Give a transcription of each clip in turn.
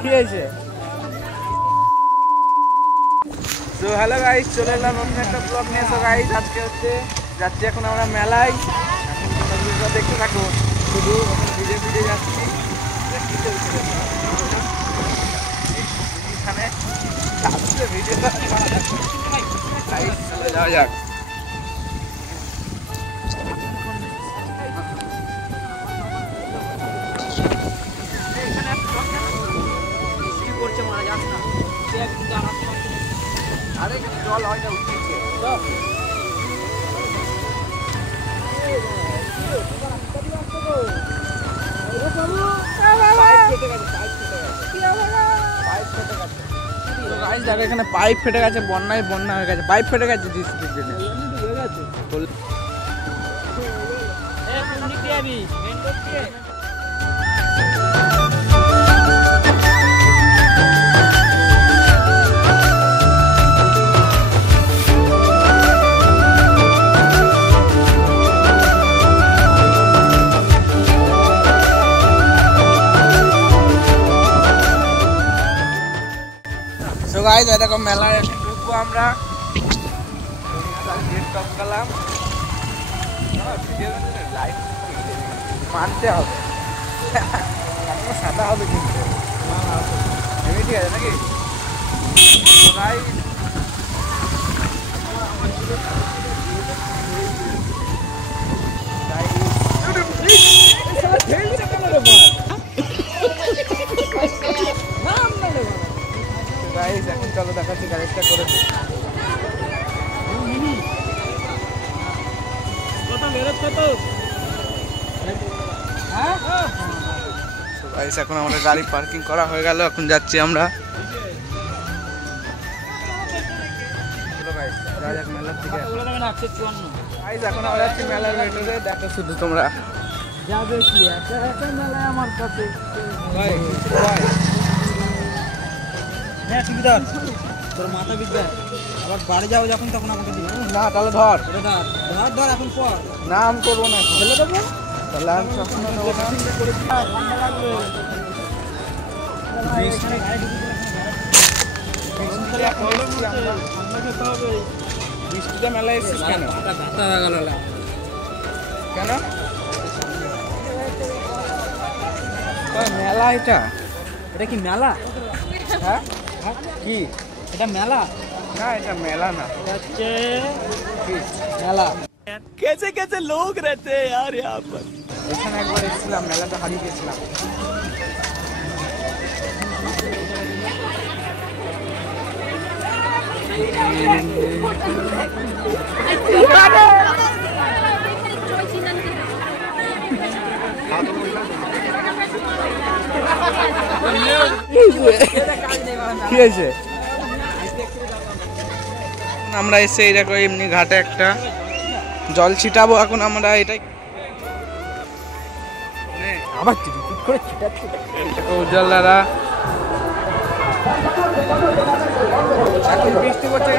কি হয়েছে? তো হ্যালো গাইস, চলে এলাম নতুন একটা ব্লগ নিয়ে। সো গাইস, আজকে যাচ্ছি এখন আমরা মেলায়। এখন তোমরা দেখতে থাকো, শুধু ভিজে ভিজে যাচ্ছি। এখানে ভিডিও যাওয়া যাক। আরে জল হয় না, উঠছে। এখানে পাইপ ফেটে গেছে, বন্যা হয়ে গেছে, পাইপ ফেটে গেছে ডিস্ট্রিক্টের জন্য। গাইস, এরকম মেলায় ঢুকবো আমরা। মানতে হবে, সাদা হবে কিন্তু ঠিক আছে নাকি? গাইস, এখন চলো দেখাচ্ছি গাড়িটা করে দিই। গাইস, এখন আমাদের গাড়ি পার্কিং করা হয়ে গেল, এখন যাচ্ছি আমরা। মেলার দিকে এখন আমরা যাচ্ছি মেলার ভেতরে। দেখো শুধু তোমরা যাবে কি একটা মেলায় আমার কাছে। হ্যাঁ, সুবিধা তোর মাথা বিদ্যা। আবার বাড়ি যাও যখন, তখন আমাকে দিবি না। তাহলে ধর ধর এখন পর না, আমি করবো না, ফেলে দেবো। তাহলে আমি সবসময় নেবো না। বৃষ্টিতে মেলায় এসেছিস কেন? কেন মেলা? এটা কি মেলা? হ্যাঁ, কি এটা মেলা? না, এটা মেলা না, মেলা। कैसे कैसे लोग रहते हैं यार यहाँ पर। এখানে একবার এসেছিলাম, মেলাটা হারিয়ে গেছিলাম। কি হয়েছে? আমরা এসে এরকম এমনি ঘাটে একটা জল ছিটাবো। এখন আমরা এটাই আবার উজ্জ্বলদারা বৃষ্টি পড়ছে।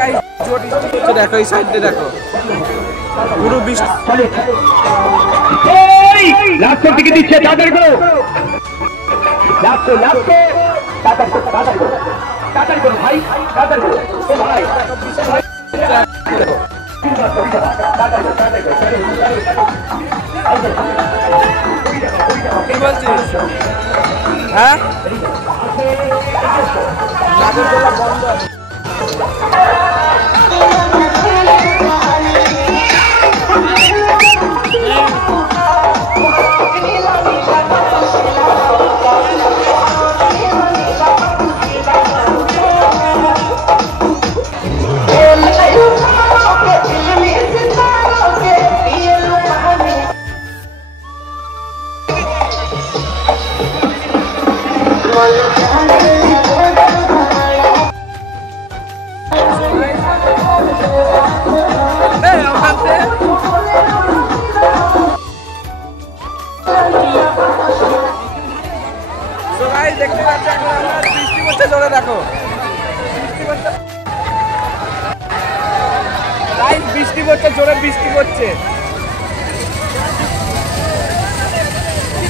দেখো এই সাইডে, দেখো পুরো বৃষ্টি। দিচ্ছে ভাই, কি বলছিস? হ্যাঁ, বন্ধ। দেখতে পাচ্ছি এখন আমরা বৃষ্টি পড়ছে, জোরে দেখো বৃষ্টি পড়ছে, জোরে বৃষ্টি পড়ছে।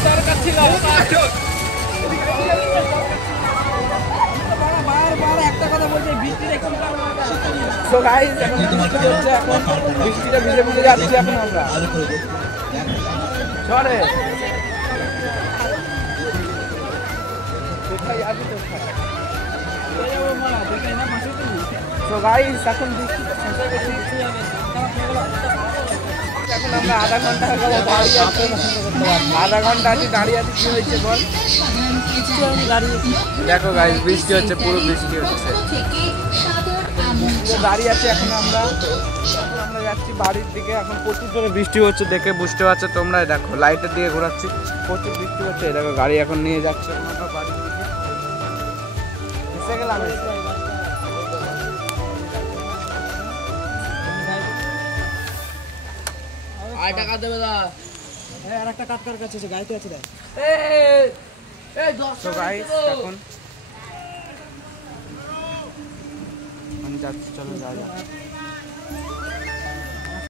দরকার ছিল তো গাইস এখন বৃষ্টি হচ্ছে, এখন বৃষ্টিটা ভিজে ভিজে যাচ্ছি এখন আমরা চলে তো গাইস এখন বৃষ্টিটা শেষে গেছি, এখন আমরা আধা ঘন্টা দাঁড়িয়ে আছি, আধা ঘন্টা আছি দাঁড়িয়ে আছি। কি হয়েছে বল? দেখো গাইস বৃষ্টি হচ্ছে, পুরো বৃষ্টি হচ্ছে, দাঁড়িয়ে আছি এখন আমরা যাচ্ছি বাড়ির দিকে। এখন প্রচুর জোরে বৃষ্টি হচ্ছে, দেখে বুঝতে পারছো তোমরা। দেখো লাইটের দিকে ঘোরাচ্ছি, প্রচুর বৃষ্টি হচ্ছে। দেখো গাড়ি এখন নিয়ে যাচ্ছে আমরা বাড়ির দিকে। এসে গেলাম, আয় টাকা দেবে দা। আর একটা কাটকার কাছে আছে, গাড়িতে আছে। দেখ তো গাইস এখন যাচ্ছি, চলো যাওয়া যাক।